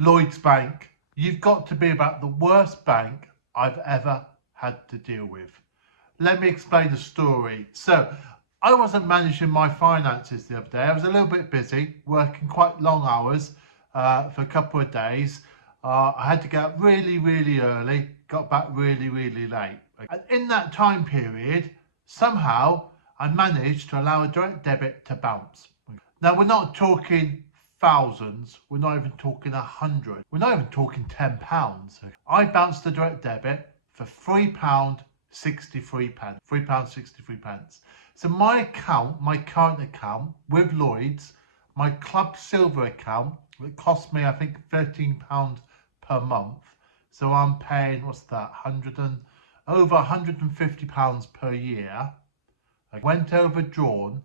Lloyds Bank, you've got to be about the worst bank I've ever had to deal with. Let me explain the story. So, I wasn't managing my finances the other day. I was a little bit busy, working quite long hours for a couple of days. I had to get up really, really early, got back really, really late. And in that time period, somehow I managed to allow a direct debit to bounce. Now, we're not talking thousands, we're not even talking 100, we're not even talking £10. I bounced the direct debit for £3.63. £3.63. So my account, my current account with Lloyds, my Club Silver account, it cost me I think £13 per month. So I'm paying, what's that, over £150 per year. I went overdrawn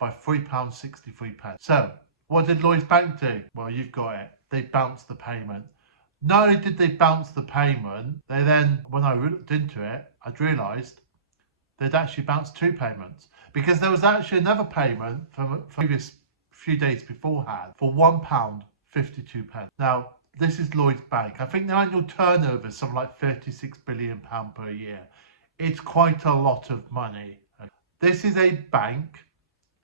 by £3.63. So what did Lloyds Bank do? Well, you've got it. They bounced the payment. Not only did they bounce the payment, they then, when I looked into it, I'd realised they'd actually bounced two payments, because there was actually another payment from a previous few days beforehand for £1.52. Now, this is Lloyds Bank. I think their annual turnover is something like £36 billion per year. It's quite a lot of money. This is a bank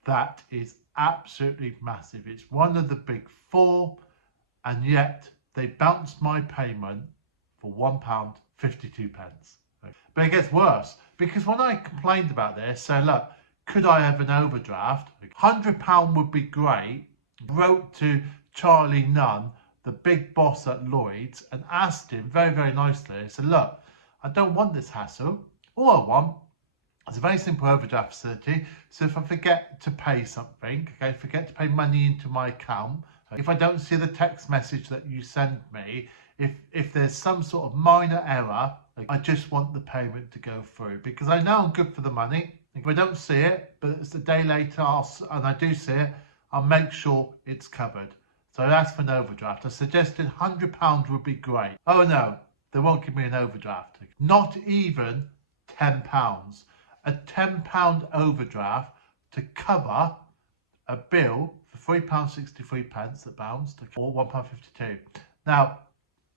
that is absolutely massive. It's one of the big four, and yet they bounced my payment for £1.52. But it gets worse, because when I complained about this, so look, could I have an overdraft? £100 would be great. Wrote to Charlie Nunn, the big boss at Lloyds, and asked him very, very nicely. I said, look, I don't want this hassle. All I want is a very simple overdraft facility. So if I forget to pay something, forget to pay money into my account, if I don't see the text message that you send me, if there's some sort of minor error, I just want the payment to go through, because I know I'm good for the money. If I don't see it, but it's a day later and I do see it, I'll make sure it's covered. So I asked for an overdraft. I suggested £100 would be great. Oh no, they won't give me an overdraft. Not even £10. A £10 overdraft to cover a bill for £3.63 that bounced, or £1.52. Now,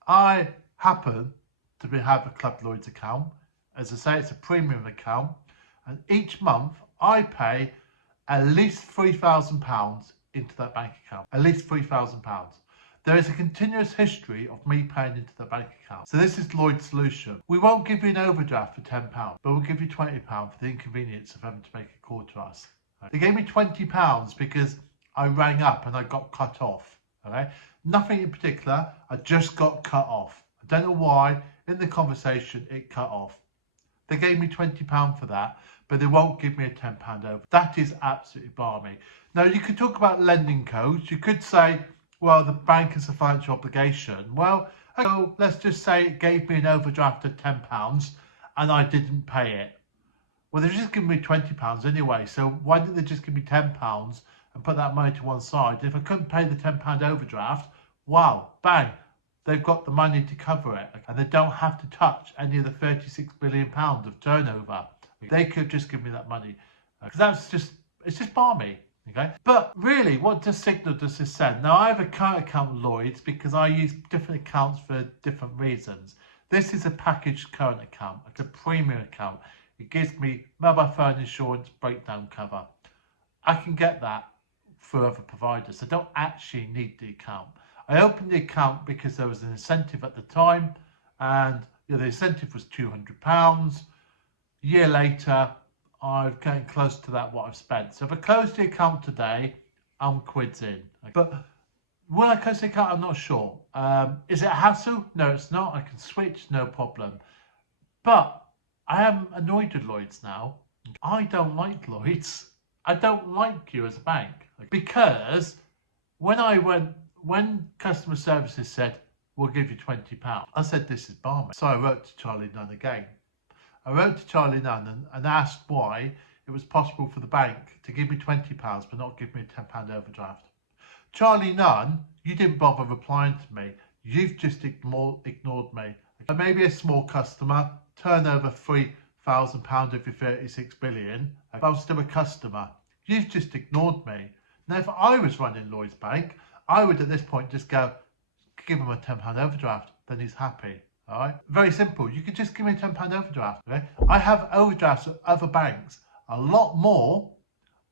I happen to have a Club Lloyds account. As I say, it's a premium account, and each month I pay at least £3,000 into that bank account. At least £3,000. There is a continuous history of me paying into the bank account. So this is Lloyd's solution. We won't give you an overdraft for £10, but we'll give you £20 for the inconvenience of having to make a call to us. They gave me £20 because I rang up and I got cut off. Okay? Nothing in particular, I just got cut off. I don't know why, in the conversation it cut off. They gave me £20 for that, but they won't give me a £10 over. That is absolutely balmy. Now, you could talk about lending codes. You could say, well, the bank has a financial obligation. Well, okay, let's just say it gave me an overdraft of £10 and I didn't pay it. Well, they've just given me £20 anyway, so why didn't they just give me £10 and put that money to one side? If I couldn't pay the £10 overdraft, wow, bang, they've got the money to cover it, and they don't have to touch any of the £36 billion of turnover. They could just give me that money, because it's just balmy. Okay, but really, what signal does this send? Now, I have a current account with Lloyds because I use different accounts for different reasons. This is a packaged current account. It's a premium account. It gives me mobile phone insurance, breakdown cover. I can get that for other providers. I don't actually need the account. I opened the account because there was an incentive at the time, and the incentive was £200. A year later, I'm getting close to that, what I've spent. So if I close the account today, I'm quids in. But will I close the account? I'm not sure. Is it a hassle? No, it's not. I can switch, no problem. But I am annoyed with Lloyds now. I don't like Lloyds. I don't like you as a bank. Because when customer services said, we'll give you £20, I said, this is balmy. So I wrote to Charlie Nunn again. I wrote to Charlie Nunn and asked why it was possible for the bank to give me £20 but not give me a £10 overdraft. Charlie Nunn, you didn't bother replying to me. You've just ignored me. I may be a small customer, turnover £3,000 every 36 billion, but I'm still a customer. You've just ignored me. Now, if I was running Lloyds Bank, I would at this point just go, give him a £10 overdraft, then he's happy. All right, very simple. You can just give me a £10 overdraft. Okay, I have overdrafts at other banks a lot more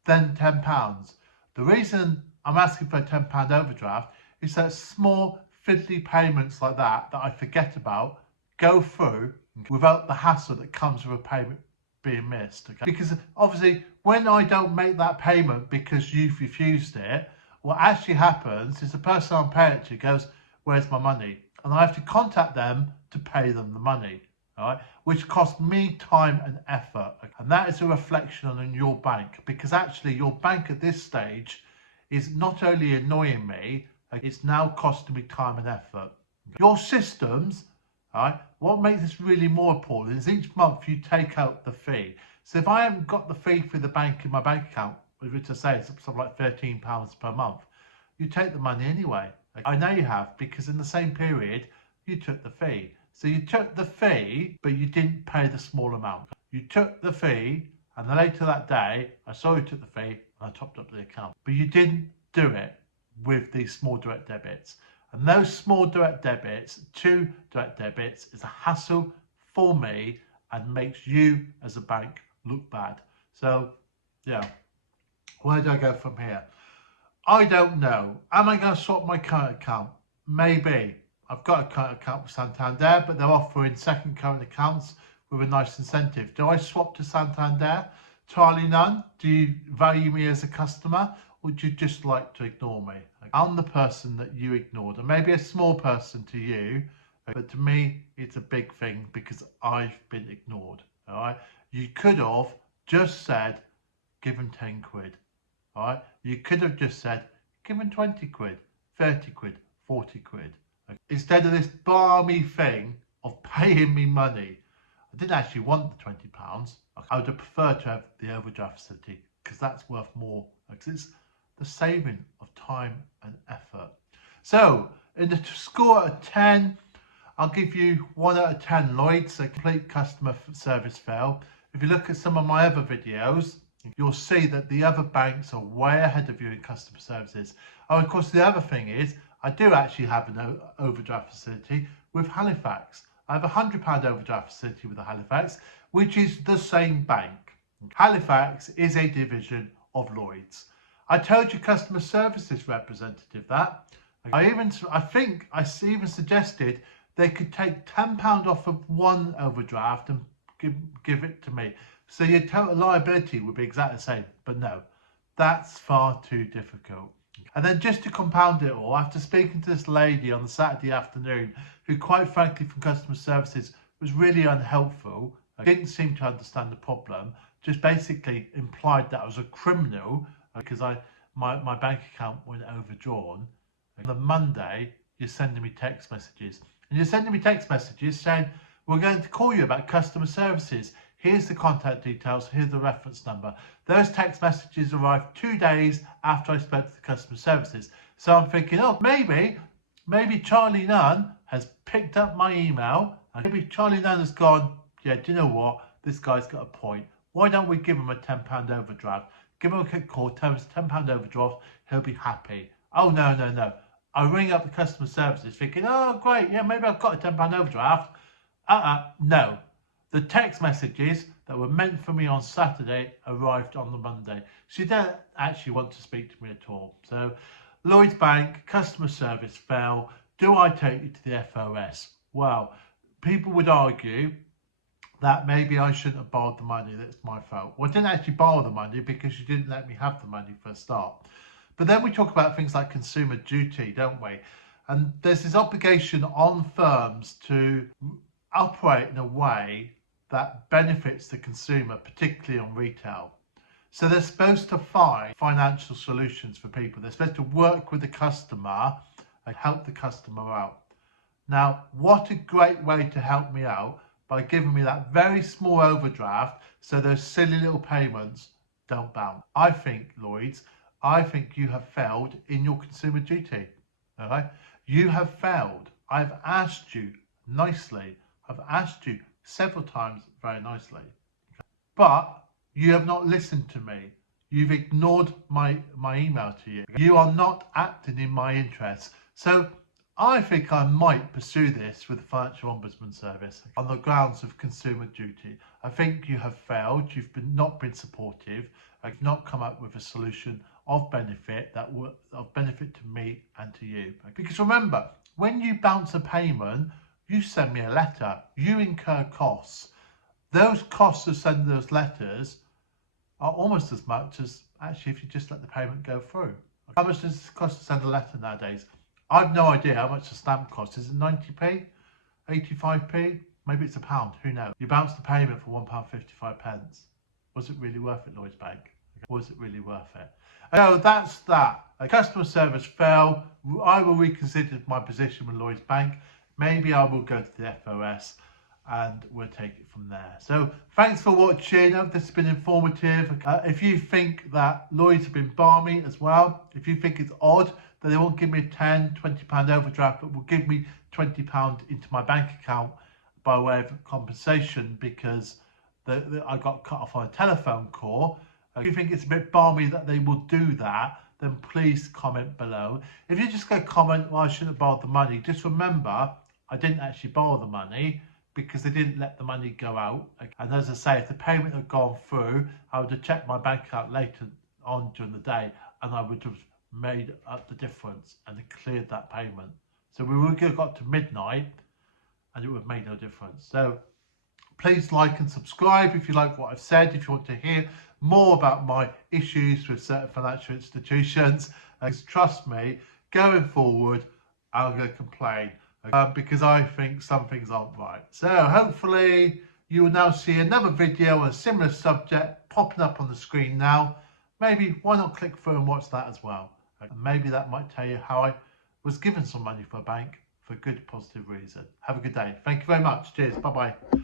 than £10. The reason I'm asking for a £10 overdraft is that small fiddly payments like that I forget about go through without the hassle that comes with a payment being missed. Okay, because obviously when I don't make that payment because you've refused it, what actually happens is the person I'm paying it to goes, "Where's my money?" And I have to contact them to pay them the money, all right, which costs me time and effort. And that is a reflection on your bank, because actually your bank at this stage is not only annoying me, it's now costing me time and effort. Your systems, all right, what makes this really more important is each month you take out the fee. So if I haven't got the fee for the bank in my bank account, which I say is something like £13 per month, you take the money anyway. I know you have, because in the same period you took the fee. So you took the fee, but you didn't pay the small amount. You took the fee, and then later that day I saw you took the fee and I topped up the account. But you didn't do it with these small direct debits. And those small direct debits, 2 direct debits, is a hassle for me and makes you as a bank look bad. So yeah, where do I go from here? I don't know. Am I going to swap my current account? Maybe. I've got a current account with Santander, but they're offering second current accounts with a nice incentive. Do I swap to Santander? Entirely none. Do you value me as a customer, or do you just like to ignore me? I'm the person that you ignored, and maybe a small person to you, but to me it's a big thing because I've been ignored. All right. You could have just said, give him 10 quid. All right. You could have just said, give him 20 quid, 30 quid, 40 quid. Instead of this balmy thing of paying me money. I didn't actually want the £20. I would have preferred to have the overdraft facility because that's worth more. Because it's the saving of time and effort. So, in the score of 10, I'll give you 1 out of 10 Lloyds, a complete customer service fail. If you look at some of my other videos, you'll see that the other banks are way ahead of you in customer services. Oh, of course, the other thing is, I do actually have an overdraft facility with Halifax. I have a £100 overdraft facility with Halifax, which is the same bank. Halifax is a division of Lloyds. I told your customer services representative that. I think I even suggested they could take £10 off of one overdraft and give it to me. So your total liability would be exactly the same. But no, that's far too difficult. And then just to compound it all, after speaking to this lady on the Saturday afternoon, who quite frankly from customer services was really unhelpful, didn't seem to understand the problem, just basically implied that I was a criminal because my bank account went overdrawn. On the Monday, you're sending me text messages. And you're sending me text messages saying, we're going to call you about customer services. Here's the contact details, here's the reference number. Those text messages arrived 2 days after I spoke to the customer services. So I'm thinking, oh, maybe Charlie Nunn has picked up my email, and maybe Charlie Nunn has gone, yeah, do you know what? This guy's got a point. Why don't we give him a £10 overdraft? Give him a quick call, tell him it's a £10 overdraft, he'll be happy. Oh, no. I ring up the customer services thinking, oh, great, yeah, maybe I've got a £10 overdraft. No. The text messages that were meant for me on Saturday arrived on the Monday. She didn't actually want to speak to me at all. So, Lloyds Bank, customer service fail. Do I take you to the FOS? Well, people would argue that maybe I shouldn't have borrowed the money. That's my fault. Well, I didn't actually borrow the money because you didn't let me have the money for a start. But then we talk about things like consumer duty, don't we? And there's this obligation on firms to operate in a way that benefits the consumer, particularly on retail. So they're supposed to find financial solutions for people. They're supposed to work with the customer and help the customer out. Now, what a great way to help me out by giving me that very small overdraft so those silly little payments don't bounce. I think, Lloyds, you have failed in your consumer duty. Okay? You have failed. I've asked you nicely. I've asked you several times very nicely. But you have not listened to me. You've ignored my email to you. You are not acting in my interests. So I think I might pursue this with the Financial Ombudsman Service on the grounds of consumer duty. I think you have failed, you've not been supportive, you've not come up with a solution of benefit of benefit to me and to you. Because remember, when you bounce a payment, you send me a letter, you incur costs. Those costs of sending those letters are almost as much as actually if you just let the payment go through. How much does it cost to send a letter nowadays? I've no idea how much a stamp costs. Is it 90p? 85p? Maybe it's £1, who knows? You bounce the payment for £1.55. Was it really worth it, Lloyds Bank? Was it really worth it? Oh, that's that. A customer service fell. I will reconsider my position with Lloyds Bank. Maybe I will go to the FOS and we'll take it from there. So thanks for watching. I hope this has been informative. If you think that Lloyds have been balmy as well, if you think it's odd that they won't give me a £10-20 overdraft but will give me £20 into my bank account by way of compensation because I got cut off on a telephone call, if you think it's a bit balmy that they will do that, then please comment below. If you're just going to comment, well, I shouldn't have borrowed the money, just remember I didn't actually borrow the money because they didn't let the money go out. And as I say, if the payment had gone through, I would have checked my bank account later on during the day and I would have made up the difference and cleared that payment. So we would have got to midnight and it would have made no difference. So please like and subscribe if you like what I've said, if you want to hear more about my issues with certain financial institutions. Trust me, going forward, I'm going to complain because I think some things aren't right. So hopefully you will now see another video on a similar subject popping up on the screen now. Maybe why not click through and watch that as well? And maybe that might tell you how I was given some money for a bank for a good positive reason. Have a good day. Thank you very much. Cheers. Bye bye.